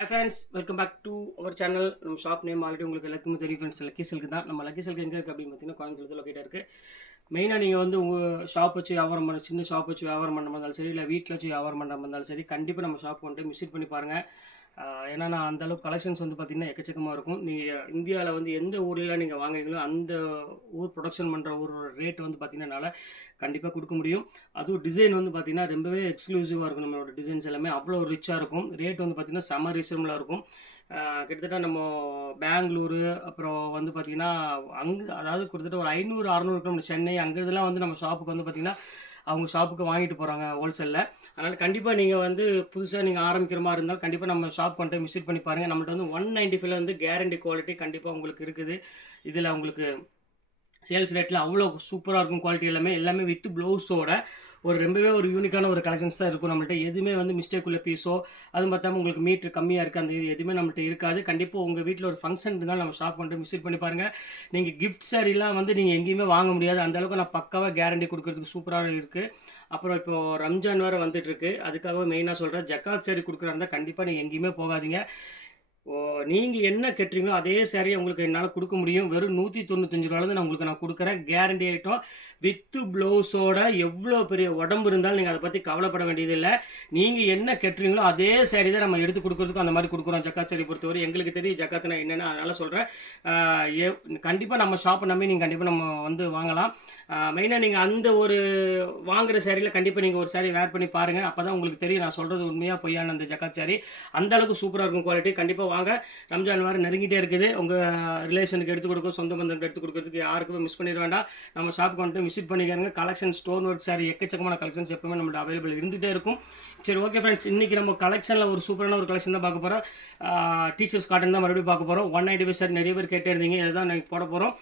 Hi friends, welcome back to our channel. நம்ம shop name already உங்களுக்கு எல்லாத்துக்குமே தெரியும் ஃப்ரெண்ட்ஸ். லக்கி சில்க் தான். நம்ம லக்கி சில்க் எங்கே இருக்குது அப்படின்னு பார்த்தீங்கன்னா கோயம்புத்தூர் லொக்கேட்டாக இருக்குது. மெயினாக நீங்கள் வந்து உங்கள் ஷாப் வச்சு வியாபாரம் பண்ண சின்ன ஷாப் வச்சு வியாபாரம் பண்ணுற மாதிரி இருந்தாலும் சரி, இல்லை வீட்டில் வச்சு வியாபாரம் பண்ணுற மாதிரி இருந்தாலும் சரி, கண்டிப்பாக நம்ம ஷாப் வந்துட்டு விசிட் பண்ணி பாருங்கள். ஏன்னா நான் அந்தளவுக்கு கலெக்ஷன்ஸ் வந்து பார்த்திங்கன்னா எக்கச்சக்கமாக இருக்கும். நீங்கள் இந்தியாவில் வந்து எந்த ஊரில் நீங்கள் வாங்குறீங்களோ அந்த ஊர் ப்ரொடக்ஷன் பண்ணுற ஊரோட ரேட் வந்து பார்த்திங்கன்னா என்னால் கண்டிப்பாக கொடுக்க முடியும். அதுவும் டிசைன் வந்து பார்த்திங்கன்னா ரொம்பவே எக்ஸ்க்ளூசிவாக இருக்கும். நம்மளோட டிசைன்ஸ் எல்லாமே அவ்வளோ ரிச்சாக இருக்கும். ரேட் வந்து பார்த்திங்கன்னா செம ரீசனபுளாக இருக்கும். கிட்டத்தட்ட நம்ம பெங்களூரு அப்புறம் வந்து பார்த்திங்கன்னா அதாவது கிட்டத்தட்ட ஒரு 500-600 கிலோமீட்டர் சென்னை அங்கே இதெல்லாம் வந்து நம்ம ஷாப்புக்கு வந்து பார்த்திங்கன்னா அவங்க ஷாப்புக்கு வாங்கிட்டு போகிறாங்க ஹோல்சேலில். அதனால் கண்டிப்பாக நீங்கள் வந்து புதுசாக நீங்கள் ஆரம்பிக்கிற மாதிரி இருந்தால் கண்டிப்பாக நம்ம ஷாப் கொண்டு விசிட் பண்ணி பாருங்கள். நம்மள்ட்ட வந்து 195 வந்து கேரண்டி குவாலிட்டி கண்டிப்பாக உங்களுக்கு இருக்குது. இதில் உங்களுக்கு சேல்ஸ் ரேட்டில் அவ்வளோ சூப்பராக இருக்கும். குவாலிட்டி எல்லாமே வித் ப்ளவுஸோட ரொம்பவே ஒரு யூனிக்கான ஒரு கலெக்ஷன்ஸ் தான் இருக்கும் நம்மள்ட்ட. எதுவுமே வந்து மிஸ்டேக் உள்ள பீஸோ அதுவும் பார்த்தாமல் உங்களுக்கு மீட்ரு கம்மியாக இருக்குது அந்த இது எதுவுமே நம்மள்ட்ட இருக்காது. கண்டிப்பாக உங்கள் வீட்டில் ஒரு ஃபங்க்ஷன் இருந்தால் நம்ம ஷாப் கொண்டு விசிட் பண்ணி பாருங்கள். நீங்கள் கிஃப்ட் சாரீலாம் வந்து நீங்கள் எங்கேயுமே வாங்க முடியாது. அந்தளவுக்கு நான் பக்காவாக கேரண்டி கொடுக்குறதுக்கு சூப்பராக இருக்குது. அப்புறம் இப்போது ரம்ஜான் வேறு வந்துட்டுருக்கு. அதுக்காகவே மெயினாக சொல்கிறேன், ஜக்காத் சாரீ கொடுக்குறா இருந்தால் கண்டிப்பாக நீங்கள் எங்கேயுமே போகாதீங்க. நீங்கள் என்ன கேட்டுறீங்களோ அதே சாரியை உங்களுக்கு என்னால் கொடுக்க முடியும். வெறும் 195 ரூபாலேருந்து நான் கொடுக்குறேன். கேரண்டி ஐட்டம் வித்து ப்ளவுஸோட. எவ்வளோ பெரிய உடம்பு இருந்தாலும் நீங்கள் அதை பற்றி கவலைப்பட வேண்டியதில்லை. நீங்கள் என்ன கேட்டுறீங்களோ அதே சாரி தான் நம்ம எடுத்து கொடுக்குறதுக்கும் அந்த மாதிரி கொடுக்குறோம். ஜக்காத் சாரி பொறுத்தவரை எங்களுக்கு தெரியும் ஜக்காத்துனா என்னென்னு, அதனால் சொல்கிறேன். கண்டிப்பாக நம்ம ஷாப்பை நம்பி நீங்கள் கண்டிப்பாக நம்ம வந்து வாங்கலாம். மெயினாக நீங்கள் அந்த ஒரு வாங்குகிற சாரியில் கண்டிப்பாக நீங்கள் ஒரு சாரி வேர் பண்ணி பாருங்கள். அப்போ தான் உங்களுக்கு தெரியும் நான் சொல்கிறது உண்மையாக பொய்யான அந்த ஜக்காத் சாரி. அந்தளவுக்கு சூப்பராக இருக்கும் குவாலிட்டி. கண்டிப்பாக வாங்க. ரம்ஜான் வேறு நெருங்கிட்டே இருக்குது. உங்கள் ரிலேஷனுக்கு எடுத்து கொடுக்க, சொந்த பந்தத்துக்கு எடுத்து கொடுக்கறதுக்கு யாருக்குமே மிஸ் பண்ணிட வேண்டாம். நம்ம ஷாப்புக்கு வந்துட்டு விசிட் பண்ணிக்கிறங்க. கலெக்ஷன் ஸ்டோன் ஒர்க் சாரி எக்கச்சக்கமான கலெக்ஷன்ஸ் எப்பவுமே நம்மள்ட்ட அவைலபிள் இருந்துகிட்டே இருக்கும். சரி, ஓகே ஃப்ரெண்ட்ஸ், இன்றைக்கி நம்ம கலெக்ஷனில் ஒரு சூப்பரான ஒரு கலெக்ஷன் தான் பார்க்க போகிறோம். டீச்சர்ஸ் காட்டன் தான் மறுபடியும் பார்க்க போகிறோம். 195 சாரி நிறைய பேர் கேட்டே இருந்தீங்க. இதை தான் போட போகிறோம்.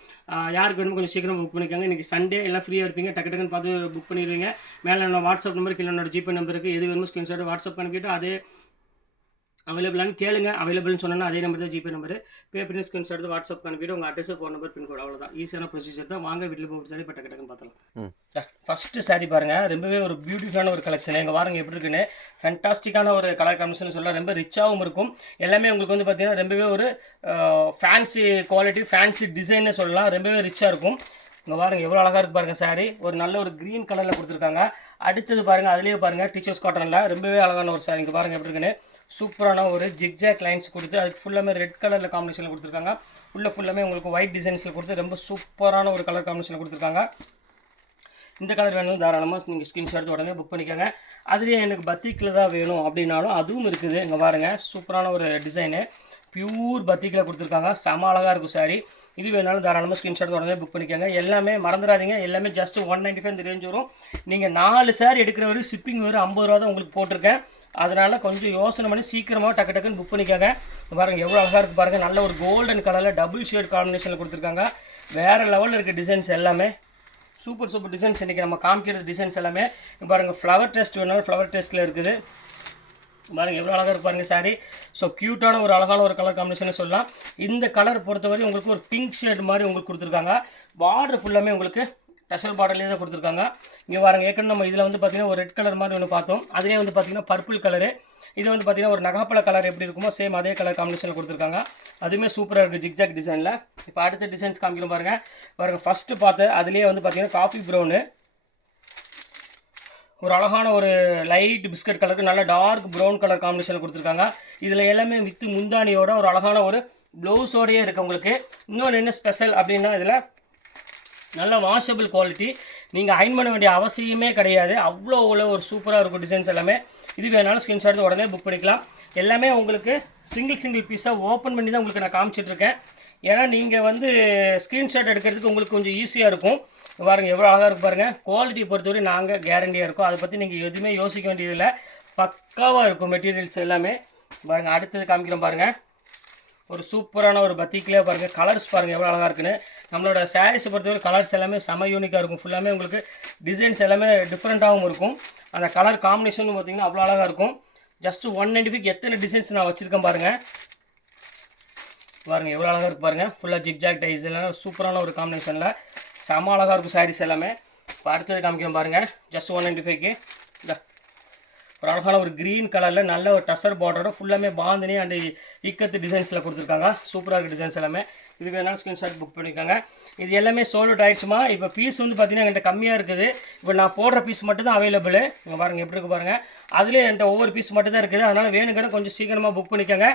யாருக்கு வேணுமோ கொஞ்சம் சீக்கிரம் புக் பண்ணிக்கோங்க. இன்றைக்கி சண்டே எல்லாம் ஃப்ரீயாக இருப்பீங்க. டக்குன்னு பார்த்து புக் பண்ணிடுவீங்க. மேலே என்னோட வாட்ஸ்அப் நம்பருக்கு இல்லை என்னோட ஜிபே நம்பருக்கு எது வேணுமோ ஸ்க்ரீன்ஷாட் வாட்ஸ்அப் பண்ணிக்கிட்டு அதே அவைலபிளானு கேளுங்க. அவைலபிள்னு சொன்னால் அதே நம்பர் தான் ஜிபே நம்பரு. பே பண்ணி ஸ்க்ரீன்ஷாட் எடுத்து வாட்ஸ்அப் அனுப்பிட்டு உங்கள் அட்ரஸ், ஃபோன் நம்பர், பின்கோட், அவ்வளோதான். ஈஸியான ப்ரொசீஜர் தான். வாங்க வீட்டில் போட்டு சாரி இப்போ டக்குன்னு பார்த்தலாம். ஃபஸ்ட்டு சாரி பாருங்கள், ரொம்பவே ஒரு பியூட்டிஃபுல்லான ஒரு கலெக்ஷன். எங்கள் வாருங்க எப்படி இருக்குன்னு. ஃபேண்டாஸ்டிக்கான ஒரு கலர் காம்பினேஷன் சொல்லலாம். ரொம்ப ரிச்சாகவும் இருக்கும். எல்லாமே உங்களுக்கு வந்து பார்த்தீங்கன்னா ரொம்பவே ஒரு ஃபேன்சி குவாலிட்டி, ஃபேன்சி டிசைன்னு சொல்லலாம். ரொம்பவே ரிச்சாக இருக்கும். இங்கே பாருங்கள் எவ்வளோ அழகாக இருக்குது பாருங்கள் சாரி. ஒரு நல்ல ஒரு க்ரீன் கலரில் கொடுத்துருக்காங்க. அடுத்தது பாருங்கள், அதுலேயே பாருங்கள் டீச்சர்ஸ் காட்டனில் ரொம்பவே அழகான ஒரு சாரி. இங்கே பாருங்கள் எப்படி இருக்குன்னு. சூப்பரான ஒரு ஜிக்ஜாக் லைன்ஸ் கொடுத்து அதுக்கு ஃபுல்லாமே ரெட் கலரில் காம்பினேஷனில் கொடுத்துருக்காங்க. உள்ளே ஃபுல்லாமே உங்களுக்கு ஒயிட் டிசைன்ஸில் கொடுத்து ரொம்ப சூப்பரான ஒரு கலர் காம்பினேஷனில் கொடுத்துருக்காங்க. இந்த கலர் வேணும் தாராளமாக நீங்கள் ஸ்க்ரீன்ஷாட் எடுத்து உடனே புக் பண்ணிக்கோங்க. அதுலேயே எனக்கு பத்திக்கில் தான் வேணும் அப்படின்னாலும் அதுவும் இருக்குது. இங்கே பாருங்கள் சூப்பரான ஒரு டிசைனு, பியூர் பத்திக்கில் கொடுத்துருக்காங்க. செம அழகாக இருக்கும் சாரி. இது வேணாலும் தாராளமாக ஸ்க்ரீன்ஷாட் உடனே புக் பண்ணிக்கோங்க. எல்லாமே மறந்துடாதீங்க, எல்லாமே ஜஸ்ட்டு 195 இந்த ரேஞ்ச் வரும். நீங்கள் 4 சாரி எடுக்கிற வரைக்கும் ஷிப்பிங் வரும் 50 ரூபா தான் உங்களுக்கு போட்டிருக்கேன். அதனால் கொஞ்சம் யோசனை பண்ணி சீக்கிரமாக டக்குன்னு புக் பண்ணிக்கோங்க. பாருங்கள் எவ்வளோ அழகாக இருக்குது பாருங்கள். நல்ல ஒரு கோல்டன் கலரில் டபுள் ஷேட் காம்பினேஷனில் கொடுத்துருக்காங்க. வேறு லெவலில் இருக்க டிசைன்ஸ் எல்லாமே சூப்பர் டிசைன்ஸ். இன்றைக்கி நம்ம காமிக்கிற டிசைன்ஸ் எல்லாமே பாருங்கள். ஃப்ளவர் டெஸ்ட் வேணாலும் ஃப்ளவர் டெஸ்ட்டில் இருக்குது. பாருங்கள் எவ்வளோ அழகாக இருக்குது பாருங்கள் சாரி. ஸோ க்யூட்டான ஒரு அழகான ஒரு கலர் காம்பினேஷன் சொல்லலாம். இந்த கலர் பொறுத்தவரை உங்களுக்கு ஒரு பிங்க் ஷேட் மாதிரி உங்களுக்கு கொடுத்துருக்காங்க. பார்டர் ஃபுல்லாமே உங்களுக்கு டசல் பார்டர்லேயே தான் கொடுத்துருக்காங்க. இங்கே பாருங்கள் ஏற்கனவே நம்ம இதில் வந்து பார்த்திங்கன்னா ஒரு ரெட் கலர் மாதிரி ஒன்று பார்த்தோம். அதிலே வந்து பார்த்திங்கன்னா பர்பிள் கலரு. இது வந்து பார்த்திங்கன்னா ஒரு நகாப்பழ கலர் எப்படி இருக்குமோ சேம் அதே கலர் காம்பினேஷனில் கொடுத்துருக்காங்க. அதுவுமே சூப்பராக இருக்குது ஜிக்ஜாக் டிசைனில். இப்போ அடுத்த டிசைன்ஸ் காமிக்கிறோம் பாருங்கள். ஃபஸ்ட்டு பார்த்து அதுலேயே வந்து பார்த்திங்கன்னா காஃபி ப்ரௌனு, ஒரு அழகான ஒரு லைட் பிஸ்கட் கலருக்கு நல்ல டார்க் ப்ரௌன் கலர் காம்பினேஷனில் கொடுத்துருக்காங்க. இதில் எல்லாமே வித்து முந்தானியோட ஒரு அழகான ஒரு ப்ளவுஸோடையே இருக்குது உங்களுக்கு. இன்னொன்று என்ன ஸ்பெஷல் அப்படின்னா இதில் நல்ல வாஷபிள் குவாலிட்டி. நீங்கள் அயன் பண்ண வேண்டிய அவசியமே கிடையாது. அவ்வளோ ஒரு சூப்பராக இருக்கும் டிசைன்ஸ் எல்லாமே. இது வேணாலும் ஸ்க்ரீன்ஷாட் உடனே புக் பண்ணிக்கலாம். எல்லாமே உங்களுக்கு சிங்கிள் பீஸாக ஓப்பன் பண்ணி தான் உங்களுக்கு நான் காமிச்சிட்ருக்கேன். ஏன்னா நீங்கள் வந்து ஸ்க்ரீன்ஷாட் எடுக்கிறதுக்கு உங்களுக்கு கொஞ்சம் ஈஸியாக இருக்கும். பாருங்கள் எவ்வளோ அழகாக இருக்குது பாருங்கள். குவாலிட்டியை பொறுத்தவரை நாங்கள் கேரண்டியாக இருக்கும். அதை பற்றி நீங்கள் எதுவுமே யோசிக்க வேண்டியதில்லை. பக்காவாக இருக்கும் மெட்டீரியல்ஸ் எல்லாமே. பாருங்கள் அடுத்தது காமிக்கிறோம் பாருங்கள். ஒரு சூப்பரான ஒரு பத்திக்கிலே பாருங்கள். கலர்ஸ் பாருங்கள் எவ்வளோ அழகாக இருக்குன்னு. நம்மளோட சாரீஸை பொறுத்தவரை கலர்ஸ் எல்லாமே செம யூனிக்காக இருக்கும். ஃபுல்லாமே உங்களுக்கு டிசைன்ஸ் எல்லாமே டிஃப்ரெண்ட்டாகவும் இருக்கும். அந்த கலர் காம்பினேஷன் பார்த்திங்கன்னா அவ்வளோ அழகாக இருக்கும். ஜஸ்ட்டு 195 எத்தனை டிசைன்ஸ் நான் வச்சுருக்கேன் பாருங்கள். எவ்வளோ அழகாக இருக்குது பாருங்கள். ஃபுல்லாக ஜிக்ஜாக் டைஸ் எல்லாம் சூப்பரான ஒரு காம்பினேஷனில் செம அழகாக இருக்கும் சாரீஸ் எல்லாமே. இப்போ அடுத்தது காமிக்கிறோம் பாருங்கள். ஜஸ்ட் 195க்கு ஒரு அழகான ஒரு க்ரீன் கலரில் நல்ல ஒரு டசர் பார்டரோட ஃபுல்லாமே பாந்தினி அண்ட் இக்கத்து டிசைன்ஸில் கொடுத்துருக்காங்க. சூப்பராக இருக்குது டிசைன்ஸ் எல்லாமே. இது வேணாலும் ஸ்க்ரீன்ஷாட் புக் பண்ணிக்கோங்க. இது எல்லாமே சோல்ட் அவுட் ஆகிடுச்சுமா. இப்போ பீஸ் வந்து பார்த்தீங்கன்னா என்கிட்ட கம்மியாக இருக்குது. இப்போ நான் போடுற பீஸ் மட்டும் தான் அவைலபிள். இங்கே பாருங்கள் எப்படி இருக்குது பாருங்கள். அதுலேயே என்கிட்ட ஒவ்வொரு பீஸ் மட்டும் தான் இருக்குது. அதனால் வேணுங்கன்னு கொஞ்சம் சீக்கிரமாக புக் பண்ணிக்கோங்க.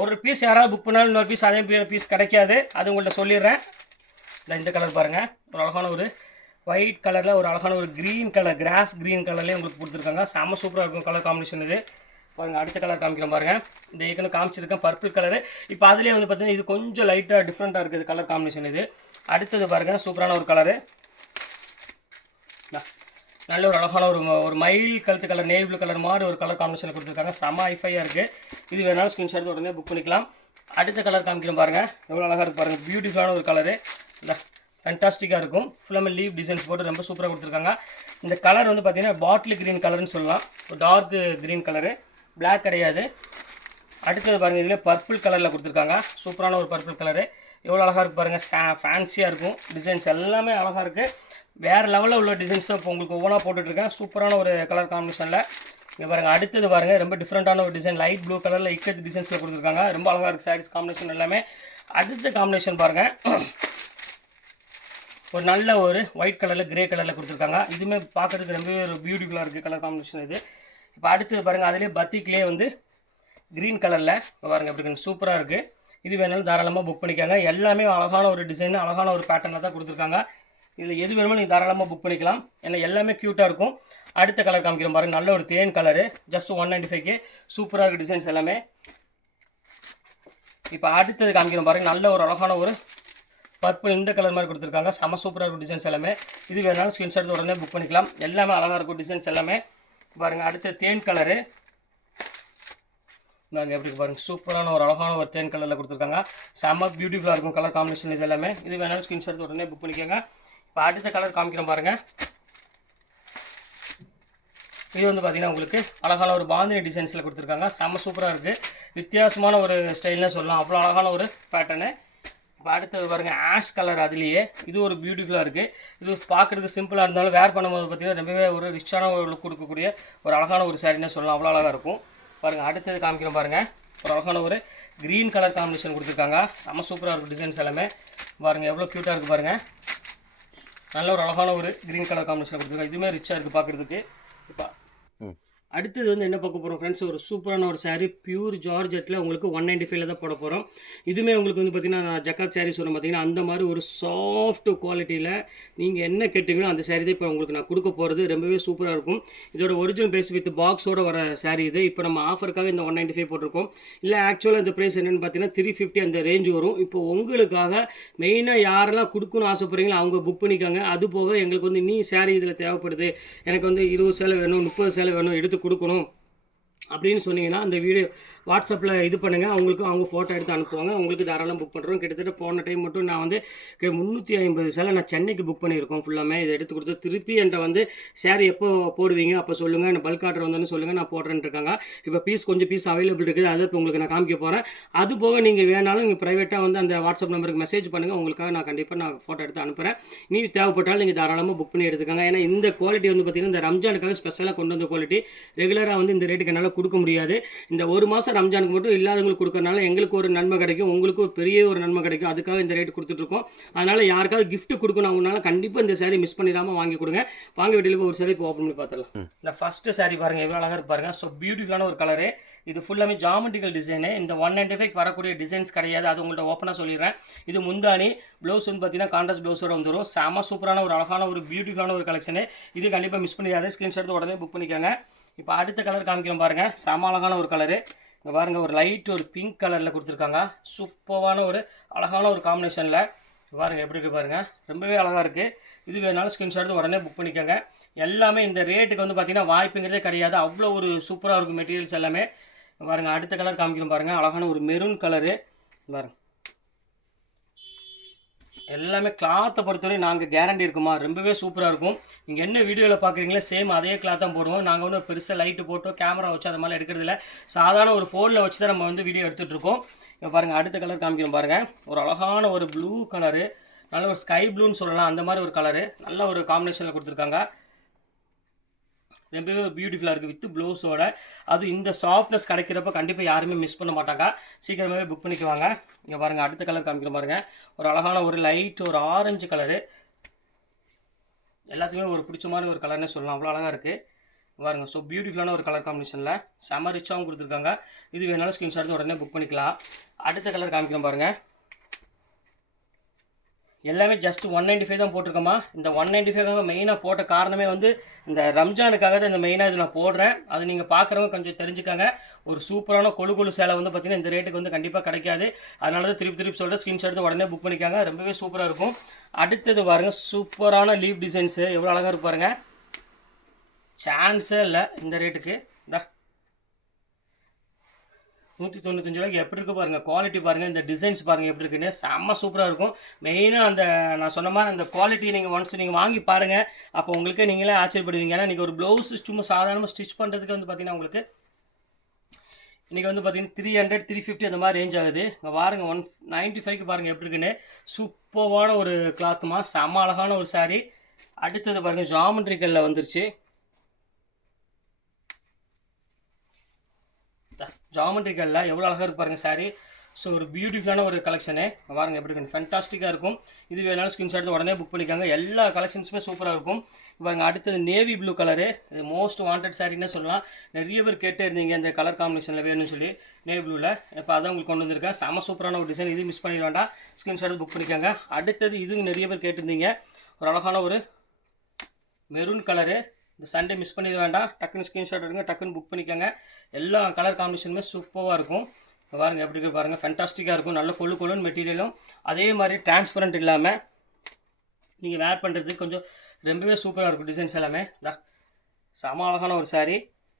ஒரு பீஸ் யாராவது புக் பண்ணாலும் இன்னொரு பீஸ் அதே பீஸ் கிடைக்காது. அது உங்கள்கிட்ட சொல்லிடுறேன். இந்த கலர் பாருங்கள், ஒரு அழகான ஒரு ஒயிட் கலரில் ஒரு அழகான ஒரு க்ரீன் கலர், கிராஸ் க்ரீன் கலர்லேயே உங்களுக்கு கொடுத்துருக்காங்க. செம்ம சூப்பராக இருக்கும் கலர் காம்பினேஷன் இது. பாருங்கள் அடுத்த கலர் காமிக்கிறேன் பாருங்கள். இந்த ஏற்கனவே காமிச்சிருக்கேன் பர்பிள் கலரு. இப்போ அதுலேயே வந்து பார்த்தீங்கன்னா இது கொஞ்சம் லைட்டாக டிஃப்ரெண்ட்டாக இருக்குது கலர் காம்பினேஷன் இது. அடுத்தது பாருங்கள் சூப்பரான ஒரு கலரு, நல்ல ஒரு அழகான ஒரு மயில் கழுத்து கலர், நேவி ப்ளூ கலர் மாதிரி ஒரு கலர் காம்பினேஷனில் கொடுத்துருக்காங்க. செம்ம ஐஃபையாக இருக்குது. இது வேணாலும் ஸ்க்ரீன்ஷாட் உடனே புக் பண்ணிக்கலாம். அடுத்த கலர் காமிக்கிறேன் பாருங்கள், எவ்வளோ அழகாக இருக்குது பாருங்கள். பியூட்டிஃபுல்லான ஒரு கலரு, இல்லை ஃபேன்டாஸ்டிக்காக இருக்கும். ஃபுல்லாமே லீவ் டிசைன்ஸ் போட்டு ரொம்ப சூப்பராக கொடுத்துருக்காங்க. இந்த கலர் வந்து பார்த்தீங்கன்னா பாட்டில் க்ரீன் கலர்னு சொல்லலாம். ஒரு டார்க் க்ரீன் கலரு, பிளாக் கிடையாது. அடுத்தது பாருங்கள், இதில் பர்பிள் கலரில் கொடுத்துருக்காங்க. சூப்பரான ஒரு பர்பிள் கலரு, எவ்வளோ அழகாக இருக்குது பாருங்கள். ஃபேன்சியாக இருக்கும். டிசைன்ஸ் எல்லாமே அழகாக இருக்குது. வேறு லெவலில் உள்ள டிசைன்ஸ் தான் இப்போ உங்களுக்கு ஒவ்வொன்றா போட்டுட்ருக்கேன். சூப்பரான ஒரு கலர் காம்பினேஷனில். இங்கே பாருங்கள் அடுத்தது பாருங்கள், ரொம்ப டிஃப்ரெண்ட்டான ஒரு டிசைன், லைட் ப்ளூ கலரில் இக்கத்து டிசைன்ஸில் கொடுத்துருக்காங்க. ரொம்ப அழகாக இருக்குது சாரீஸ் காம்பினேஷன் எல்லாமே. அடுத்த காம்பினேஷன் பாருங்கள், ஒரு நல்ல ஒரு ஒயிட் கலரில் கிரே கலரில் கொடுத்துருக்காங்க. இதுவுமே பார்க்குறதுக்கு ரொம்பவே ஒரு பியூட்டிஃபுல்லாக இருக்குது கலர் காம்பினேஷன் இது. இப்போ அடுத்தது பாருங்கள், அதிலே பத்திக்லேயே வந்து க்ரீன் கலரில் பாருங்கள் எப்படி சூப்பராக இருக்குது. இது வேணாலும் தாராளமாக புக் பண்ணிக்காங்க. எல்லாமே அழகான ஒரு டிசைன், அழகான ஒரு பேட்டர்னில் தான் கொடுத்துருக்காங்க. இதில் எது வேணுமோ நீங்கள் தாராளமாக புக் பண்ணிக்கலாம். ஏன்னா எல்லாமே க்யூட்டாக இருக்கும். அடுத்த கலர் காமிக்கிறோம் பாருங்கள், நல்ல ஒரு தேன் கலரு, ஜஸ்ட் 195K. சூப்பராக இருக்குது டிசைன்ஸ் எல்லாமே. இப்போ அடுத்தது காமிக்கிறோம் பாருங்கள், நல்ல ஒரு அழகான ஒரு பர்பிள் இந்த கலர் மாதிரி கொடுத்துருக்காங்க. செம சூப்பராக இருக்கும் டிசைன்ஸ் எல்லாமே. இது வேணாலும் ஸ்க்ரீன்ஷாட் உடனே புக் பண்ணிக்கலாம். எல்லாமே அழகாக இருக்கும் டிசைன்ஸ் எல்லாமே. பாருங்கள் அடுத்த தேன் கலரு, நாங்கள் எப்படி பாருங்கள் சூப்பரான ஒரு அழகான ஒரு தேன் கலரில் கொடுத்துருக்காங்க. செம்ம பியூட்டிஃபுல்லாக இருக்கும் கலர் காம்பினேஷன் இது எல்லாமே. இது வேணாலும் ஸ்க்ரீன்ஷாட் உடனே புக் பண்ணிக்கோங்க. இப்போ அடுத்த கலர் காமிக்கிறோம் பாருங்கள். இது வந்து பார்த்திங்கன்னா உங்களுக்கு அழகான ஒரு பாந்தினி டிசைன்ஸில் கொடுத்துருக்காங்க. செம்ம சூப்பராக இருக்குது. வித்தியாசமான ஒரு ஸ்டைல்னு சொல்லலாம். அவ்வளோ அழகான ஒரு பேட்டர்னு. இப்போ அடுத்தது பாருங்கள் ஆஷ் கலர், அதுலேயே இது ஒரு பியூட்டிஃபுல்லாக இருக்குது. இது பார்க்குறதுக்கு சிம்பிளாக இருந்தாலும் வேர் பண்ணும்போது பார்த்திங்கன்னா ரொம்பவே ஒரு ரிச்சான ஒரு லுக் கொடுக்கக்கூடிய ஒரு அழகான ஒரு சாரின்னு சொல்லலாம். அவ்வளோ அழகாக இருக்கும். பாருங்கள் அடுத்தது காமிக்கிறோம் பாருங்கள், ஒரு அழகான ஒரு க்ரீன் கலர் காம்பினேஷன் கொடுத்துருக்காங்க. செம்ம சூப்பராக இருக்கும் டிசைன்ஸ் எல்லாமே. பாருங்கள் எவ்வளோ க்யூட்டாக இருக்குது பாருங்கள். நல்ல ஒரு அழகான ஒரு க்ரீன் கலர் காம்பினேஷன் கொடுத்துருக்காங்க. இதுவுமே ரிச்சாக இருக்குது பார்க்குறதுக்கு. இப்போ அடுத்தது வந்து என்ன பார்க்க போகிறோம் ஃப்ரெண்ட்ஸ், ஒரு சூப்பரான ஒரு சாரீ பியூர் ஜார்ஜெட்டில் உங்களுக்கு 195 தான் போட போகிறோம். இதுவுமே உங்களுக்கு வந்து பார்த்திங்கன்னா நான் ஜக்காத் சாரீ சொன்ன பார்த்திங்கன்னா அந்த மாதிரி ஒரு சாஃப்ட் குவாலிட்டியில் நீங்கள் என்ன கேட்டிங்களோ அந்த சாரீ தான் இப்போ உங்களுக்கு நான் கொடுக்க போகிறது. ரொம்பவே சூப்பராக இருக்கும். இதோட ஒரிஜினல் ப்ரைஸ் வித் பாக்ஸோடு வர சாரீ இது. இப்போ நம்ம ஆஃபருக்காக இந்த 195 போட்டிருக்கோம். இல்லை ஆக்சுவலாக இந்த ப்ரைஸ் என்னென்னு பார்த்தீங்கன்னா 350 அந்த ரேஞ்ச் வரும். இப்போ உங்களுக்காக மெயினாக யாரெல்லாம் கொடுக்கணும்னு ஆசைப்படுறீங்களோ அவங்க புக் பண்ணிக்காங்க. அது போக எங்களுக்கு வந்து சாரீ இதில் தேவைப்படுது, எனக்கு வந்து 20 சேலை வேணும், 30 சேலை வேணும், எடுத்து கொடுக்கணும் அப்படின்னு சொன்னீங்கன்னா அந்த வீடியோ வாட்ஸ்அப்பில் இது பண்ணுங்கள். அவங்க ஃபோட்டோ எடுத்து அனுப்புவாங்க. உங்களுக்கு தாராளம் புக் பண்ணுறோம். கிட்டத்தட்ட போன டைம் மட்டும் நான் வந்து 350 சேலை நான் சென்னைக்கு புக் பண்ணியிருக்கோம். ஃபுல்லாமே இதை எடுத்து கொடுத்து திருப்பி என்கிட்ட வந்து சாரி எப்போ போடுவீங்க அப்போ சொல்லுங்கள், எனக்கு பல்க் ஆர்டர் வந்தோன்னு சொல்லுங்கள், நான் போடுறேன்னு இருக்காங்க. இப்போ கொஞ்சம் பீஸ் அவைலபிள் இருக்குது. அதை இப்போ உங்களுக்கு நான் காமிக்க போகிறேன். அது போக நீங்கள் வேணாலும் நீங்கள் ப்ரைவேட்டாக வந்து அந்த வாட்ஸ்அப் நம்பருக்கு மெசேஜ் பண்ணுங்கள். உங்களுக்காக நான் கண்டிப்பாக ஃபோட்டோ எடுத்து அனுப்புகிறேன். நீ தேவைப்பட்டாலும் நீங்கள் தாராளமாக புக் பண்ணி எடுத்துக்காங்க. ஏன்னா இந்த குவாலிட்டி வந்து பார்த்திங்கன்னா இந்த ரம்ஜானுக்காக ஸ்பெஷலாக கொண்டு வந்த குவாலிட்டி. ரெகுலராக வந்து இந்த ரேட்டுக்கு என்னால் கொடுக்க முடியாது. இந்த ஒரு மாதம் ரம்ஜானுக்கு மட்டும் இல்லாதவங்களுக்கு கொடுக்கறனால எங்களுக்கு ஒரு நன்மை கிடைக்கும், உங்களுக்கு ஒரு பெரிய ஒரு நன்மை கிடைக்கும். அதுக்காக இந்த ரேட்டு கொடுத்துட்ருக்கோம். அதனால் யாருக்காவது கிஃப்ட் கொடுக்கணும் அவங்களால கண்டிப்பாக இந்த சாரீ மிஸ் பண்ணிடாமல் வாங்கி கொடுங்க. வாங்க வீட்டில் ஒரு சாரீ இப்போ ஓப்பன் பண்ணி பார்த்துடலாம். இந்த ஃபஸ்ட்டு சாரீ பாருங்கள் எவ்வளோ அழகாக பாருங்கள். ஸோ பியூட்டிஃபுல்லான ஒரு கலரு. இது ஃபுல்லாமே ஜாமெட்ரிக்கல் டிசைனு. இந்த 195 வரக்கூடிய டிசைன்ஸ் கிடையாது. அது உங்கள்கிட்ட ஓப்பனாக சொல்லிடுறேன். இது முந்தானி ப்ளவுஸ் வந்து பார்த்தீங்கன்னா கான்ட்ராஸ்ட் ப்ளவுஸோட வந்துடும். செம சூப்பரான ஒரு அழகான ஒரு பியூட்டிஃபுல்லான ஒரு கலெக்ஷனு. இது கண்டிப்பாக மிஸ் பண்ணிடாது. ஸ்க்ரீன்ஷாட் உடனே புக் பண்ணிக்கோங்க. இப்போ அடுத்த கலர் காமிக்கிறோம் பாருங்கள். செம அழகான ஒரு கலரு. இங்கே பாருங்கள் ஒரு லைட் ஒரு பிங்க் கலரில் கொடுத்துருக்காங்க. சூப்பரான ஒரு அழகான ஒரு காம்பினேஷனில் பாருங்கள் எப்படி இருக்குது பாருங்கள். ரொம்பவே அழகாக இருக்குது. இது வேணாலும் ஸ்க்ரீன்ஷாட் உடனே புக் பண்ணிக்கோங்க. எல்லாமே இந்த ரேட்டுக்கு வந்து பார்த்திங்கன்னா வாய்ப்புங்கிறதே கிடையாது. அவ்வளோ ஒரு சூப்பராக இருக்கும் மெட்டீரியல்ஸ் எல்லாமே. பாருங்கள் அடுத்த கலர் காமிக்கிறோம் பாருங்கள். அழகான ஒரு மெரூன் கலரு. பாருங்கள் எல்லாமே கிளாத்தை பொறுத்தவரை நாங்கள் கேரண்டி இருக்குமா, ரொம்பவே சூப்பராக இருக்கும். நீங்கள் என்ன வீடியோவில் பார்க்குறீங்களோ சேம் அதே கிளாத் தான் போடுவோம். நாங்கள் ஒன்றும் பெருசாக லைட்டு போட்டோம் கேமரா வச்சு அது மாதிரி எடுக்கிறதில்ல. சாதாரண ஒரு ஃபோனில் வச்சு தான் நம்ம வந்து வீடியோ எடுத்துகிட்ருக்கோம். இப்போ பாருங்கள் அடுத்த கலர் காமிக்கிறோம் பாருங்கள். ஒரு அழகான ஒரு ப்ளூ கலரு, நல்ல ஒரு ஸ்கை ப்ளூன்னு சொல்லலாம், அந்த மாதிரி ஒரு கலரு நல்ல ஒரு காம்பினேஷனில் கொடுத்துருக்காங்க. ரொம்பவே பியூட்டிஃபுல்லாக இருக்குது வித் ப்ளவுஸோட. அது இந்த சாஃப்ட்னஸ் கிடைக்கிறப்ப கண்டிப்பாக யாருமே மிஸ் பண்ண மாட்டாங்க. சீக்கிரமாகவே புக் பண்ணிக்குவாங்க. இங்கே பாருங்கள், அடுத்த கலர் காமிக்கிற பாருங்கள். ஒரு அழகான ஒரு லைட் ஒரு ஆரஞ்சு கலரு. எல்லாத்துக்குமே ஒரு பிடிச்ச மாதிரி ஒரு கலர்னே சொல்லலாம். அவ்வளோ அழகாக இருக்குது பாருங்க. ஸோ பியூட்டிஃபுல்லான ஒரு கலர் காம்பினேஷனில் செம ரிச்சாகவும் கொடுத்துருக்காங்க. இது வேணாலும் ஸ்க்ரீன்ஷாட் எடுத்து உடனே புக் பண்ணிக்கலாம். அடுத்த கலர் காமிக்கிறோம் பாருங்கள். எல்லாமே ஜஸ்ட் 195 தான் போட்டிருக்கோமா. இந்த 195 மெயினாக போட்ட காரணமே வந்து இந்த ரம்ஜானுக்காக தான் இந்த மெயினாக இது நான் போடுறேன். அது நீங்கள் பார்க்குறவங்க கொஞ்சம் தெரிஞ்சுக்காங்க. ஒரு சூப்பரான கொழு சேலை வந்து பார்த்திங்கன்னா இந்த ரேட்டுக்கு வந்து கண்டிப்பாக கிடைக்காது. அதனால தான் திருப்பி சொல்கிறேன், ஸ்க்ரீன்ஷாட் எடுத்து உடனே புக் பண்ணிக்காங்க. ரொம்பவே சூப்பராக இருக்கும். அடுத்தது பாருங்கள், சூப்பரான லீவ் டிசைன்ஸு எவ்வளோ அழகாக இருக்கு பாருங்கள். சான்ஸே இல்லை இந்த ரேட்டுக்கு. இந்த 195 ரூபாய்க்கு எப்படி இருக்குது பாருங்கள். குவாலிட்டி பாருங்கள், இந்த டிசைன்ஸ் பாருங்கள் எப்படி இருக்குன்னு. செம்ம சூப்பராக இருக்கும். மெயினாக அந்த நான் சொன்ன மாதிரி அந்த குவாலிட்டி நீங்கள் ஒன்ஸ் நீங்கள் வாங்கி பாருங்கள். அப்போ உங்களுக்கு நீங்களே ஆச்சரியப்படுவீங்க. ஏன்னா நீங்கள் ஒரு ப்ளவுஸ் சும்மா சாதாரணமாக ஸ்டிச் பண்ணுறதுக்கு வந்து பார்த்திங்கன்னா உங்களுக்கு இன்றைக்கி வந்து பார்த்திங்கன்னா 300 350 அந்த மாதிரி ரேஞ்ச் ஆகுது. இங்கே பாருங்கள் 195க்கு பாருங்கள் எப்படி இருக்குன்னு. சூப்பரான ஒரு கிளாத்துமா, செம்ம அழகான ஒரு சாரீ. அடுத்தது பாருங்கள், ஜாமெண்ட்ரிக்கலில் வந்துருச்சு. ஜாமெண்ட்ரிக்கலில் எவ்வளோ அழகாக இருக்கு பாருங்கள் சாரீ. ஸோ ஒரு பியூட்டிஃபுல்லான ஒரு கலெக்ஷனு பாருங்கள் எப்படி இருக்கு. ஃபேண்டாஸ்டிக்காக இருக்கும். இது வேணாலும் ஸ்க்ரீன்ஷாட் எடுத்து உடனே புக் பண்ணிக்காங்க. எல்லா கலெக்ஷன்ஸுமே சூப்பராக இருக்கும். பாருங்கள், அடுத்தது நேவி ப்ளூ கலரு. இது மோஸ்ட் வாண்டட் சாரின்னு சொல்லலாம். நிறைய பேர் கேட்டே இருந்தீங்க இந்த கலர் காம்பினேஷனில் வேணும்னு சொல்லி. நேவி ப்ளூவில் இப்போ அதான் உங்களுக்கு கொண்டு வந்திருக்கேன். செம சூப்பரான ஒரு டிசைன். இது மிஸ் பண்ணிட வேண்டாம், ஸ்க்ரீன்ஷாட் எடுத்து புக் பண்ணிக்காங்க. அடுத்தது இது நிறைய பேர் கேட்டிருந்தீங்க, ஒரு அழகான ஒரு மெரூன் கலரு. இந்த சண்டே மிஸ் பண்ணிட வேண்டாம், டக்குன்னு ஸ்க்ரீன்ஷாட் எடுங்க, டக்குன்னு புக் பண்ணிக்கோங்க. எல்லா கலர் காம்பினேஷனுமே சூப்பராக இருக்கும். பாருங்கள் எப்படி இருக்குது பாருங்கள், ஃபேண்டாஸ்டிக்காக இருக்கும். நல்ல கொழுன்னு மெட்டீரியலும், அதே மாதிரி டிரான்ஸ்பரண்ட் இல்லாமல் நீங்கள் வேர் பண்ணுறதுக்கு கொஞ்சம் ரொம்பவே சூப்பராக இருக்கும். டிசைன்ஸ் எல்லாமே செம அழகான ஒரு சாரீ.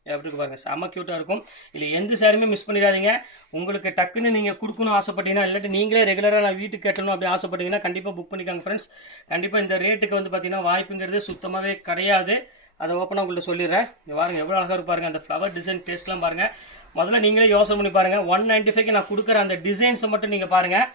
எப்படி இருக்கு பாருங்கள், செம க்யூட்டாக இருக்கும். இல்லை எந்த சாரியுமே மிஸ் பண்ணிடாதீங்க. உங்களுக்கு டக்குன்னு நீங்கள் கொடுக்கணும் ஆசைப்பட்டீங்கன்னா, இல்லாட்டி நீங்களே ரெகுலராக நான் வீட்டுக்கு கட்டணும் அப்படி ஆசைப்பட்டீங்கன்னா கண்டிப்பாக புக் பண்ணிக்காங்க ஃப்ரெண்ட்ஸ். கண்டிப்பாக இந்த ரேட்டுக்கு வந்து பார்த்திங்கன்னா வாய்ப்புங்கிறது சுத்தமாகவே கிடையாது. அதை ஓப்பனாக உங்கள்கிட்ட சொல்லிடுறேன். இங்கே பாருங்கள் எவ்வளோ அழகாக இருக்கு பாருங்கள். அந்த ஃப்ளவர் டிசைன் டேஸ்ட்லாம் பாருங்கள். முதல்ல நீங்களே யோசனை பண்ணி பாருங்கள். 195க்கு நான் கொடுக்குற அந்த டிசைன்ஸை மட்டும் நீங்கள் பாருங்கள்.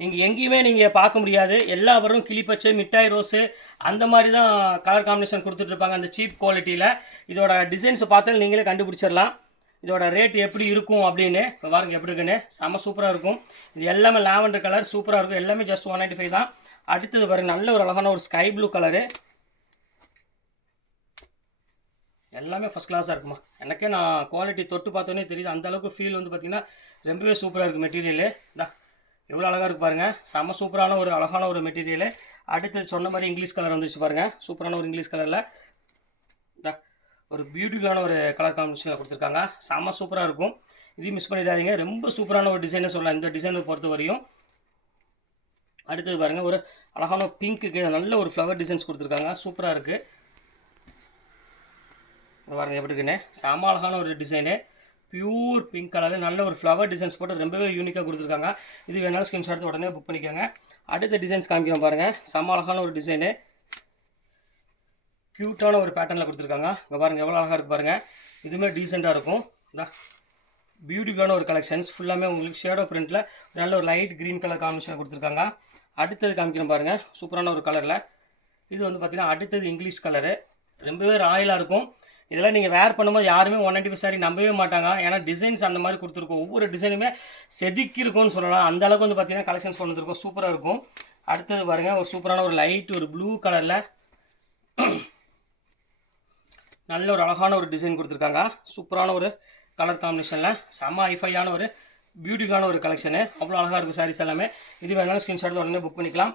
நீங்கள் எங்கேயுமே நீங்கள் பார்க்க முடியாது. எல்லா வரும் கிளிப்பச்சை, மிட்டாய் ரோஸு அந்த மாதிரி தான் கலர் காம்பினேஷன் கொடுத்துட்ருப்பாங்க அந்த சீப் குவாலிட்டியில். இதோட டிசைன்ஸை பார்த்தாலும் நீங்களே கண்டுபிடிச்சிடலாம் இதோட ரேட் எப்படி இருக்கும் அப்படின்னு. இப்போ பாருங்கள் எப்படி இருக்குன்னு, செம்ம சூப்பராக இருக்கும். இது எல்லாமே லாவெண்டர் கலர் சூப்பராக இருக்கும். எல்லாமே ஜஸ்ட் 195 தான். அடுத்தது பாருங்கள், நல்ல ஒரு அழகான ஒரு ஸ்கை ப்ளூ கலரு. எல்லாமே ஃபஸ்ட் கிளாஸாக இருக்குமா. எனக்கே நான் குவாலிட்டி தொட்டு பார்த்தோன்னே தெரியுது. அந்தளவுக்கு ஃபீல் வந்து பார்த்திங்கன்னா ரொம்பவே சூப்பராக இருக்குது மெட்டீரியலு. எவ்வளோ அழகாக இருக்குது பாருங்கள். செம்ம சூப்பரான ஒரு அழகான ஒரு மெட்டீரியலு. அடுத்தது சொன்ன மாதிரி இங்கிலீஷ் கலர் வந்துச்சு பாருங்கள். சூப்பரான ஒரு இங்கிலீஷ் கலரில் ஒரு பியூட்டிஃபுல்லான ஒரு கலர் காம்பினேஷனில் கொடுத்துருக்காங்க. செம்ம சூப்பராக இருக்கும். இதையும் மிஸ் பண்ணிடாதீங்க. ரொம்ப சூப்பரான ஒரு டிசைனை சொல்லலாம் இந்த டிசைனை பொறுத்த வரையும். அடுத்தது பாருங்கள், ஒரு அழகான பிங்க்குக்கு நல்ல ஒரு ஃப்ளவர் டிசைன்ஸ் கொடுத்துருக்காங்க. சூப்பராக இருக்குது பாருங்கள் எப்படி இருக்குன்னு. செம்ம அழகான ஒரு டிசைனு, பியூர் பிங்க் கலரில் நல்ல ஒரு ஃப்ளவர் டிசைன்ஸ் போட்டு ரொம்பவே யூனிக்காக கொடுத்துருக்காங்க. இது வேணாலும் ஸ்க்ரீன்ஷாட் எடுத்து உடனே புக் பண்ணிக்கோங்க. அடுத்த டிசைன்ஸ் காமிக்கிறோம் பாருங்கள். செம்ம அழகான ஒரு டிசைனு, க்யூட்டான ஒரு பேட்டர்னில் கொடுத்துருக்காங்க. இங்கே பாருங்கள் எவ்வளோ அழகாக இருக்குது பாருங்கள். இதுவுமே டீசெண்டாக இருக்கும். பியூட்டிஃபுல்லான ஒரு கலெக்ஷன்ஸ் ஃபுல்லாமே உங்களுக்கு ஷேடோ பிரிண்டில் நல்ல ஒரு லைட் க்ரீன் கலர் காம்பினேஷன் கொடுத்துருக்காங்க. அடுத்தது காமிக்கிறோம் பாருங்கள், சூப்பரான ஒரு கலரில். இது வந்து பார்த்திங்கன்னா அடுத்தது இங்கிலீஷ் கலரு, ரொம்பவே ராயலாக இருக்கும். இதெல்லாம் நீங்கள் வேர் பண்ணும்போது யாருமே 195 சாரி நம்பவே மாட்டாங்க. ஏன்னா டிசைன்ஸ் அந்த மாதிரி கொடுத்துருக்கோம். ஒவ்வொரு டிசைனுமே செதுக்கி இருக்கும்னு சொல்லலாம். அந்த அளவுக்கு வந்து பார்த்திங்கன்னா கலெக்ஷன்ஸ் கொண்டு வந்துருக்கோம். சூப்பராக இருக்கும். அடுத்தது பாருங்கள், ஒரு சூப்பரான ஒரு லைட் ஒரு ப்ளூ கலரில் நல்ல ஒரு அழகான ஒரு டிசைன் கொடுத்துருக்காங்க. சூப்பரான ஒரு கலர் காம்பினேஷனில் செம்ம ஐஃபையான ஒரு பியூட்டிஃபுல்லான ஒரு கலெக்ஷனு. அவ்வளோ அழகாக இருக்கும் சாரீஸ் எல்லாமே. இது வேணாலும் ஸ்க்ரீன்ஷாட் உடனே புக் பண்ணிக்கலாம்.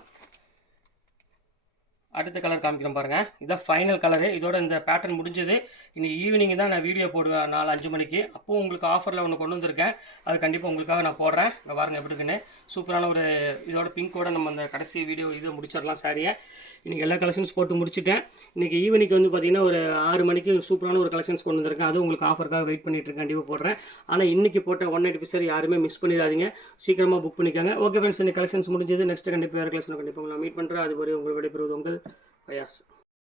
அடுத்த கலர் காமிக்கிறோம் பாருங்கள். இதுதான் ஃபைனல் கலரு. இதோட இந்த பேட்டர்ன் முடிஞ்சது. இன்னைக்கு ஈவினிங் தான் நான் வீடியோ போடுவேன் 4-5 மணிக்கு. அப்போது உங்களுக்கு ஆஃபரில் ஒன்று கொண்டு வந்திருக்கேன். அது கண்டிப்பாக உங்களுக்காக நான் போடுறேன். இங்கே பாருங்கள் எப்படி இருக்குன்னு. சூப்பரான ஒரு இதோட பிங்கோட நம்ம அந்த கடைசி வீடியோ இதை முடிச்சிடலாம் சாரியை. இன்றைக்கி எல்லா கலெக்ஷன்ஸ் போட்டு முடிச்சுட்டேன். இன்றைக்கி ஈவினிங் வந்து பார்த்திங்கன்னா ஒரு 6 மணிக்கு சூப்பரான ஒரு கலெக்ஷன்ஸ் கொண்டு வந்திருக்கேன். அது உங்களுக்கு ஆஃபருக்காக வெயிட் பண்ணிட்டு கண்டிப்பாக போடுறேன். ஆனால் இன்றைக்கி போட்ட 195 சாரி யாருமே மிஸ் பண்ணிடாதீங்க. சீக்கிரமாக புக் பண்ணிக்காங்க. ஓகே ஃப்ரெண்ட்ஸ், இந்த கலெக்ஷன்ஸ் முடிஞ்சது. நெக்ஸ்ட் கண்டிப்பாக வேறு கலெக்ஷன் கண்டிப்பாக நான் மீட் பண்ணுறேன். அது வரை உங்கள் விடைபெறுவது உங்கள் ஃபயாஸ்.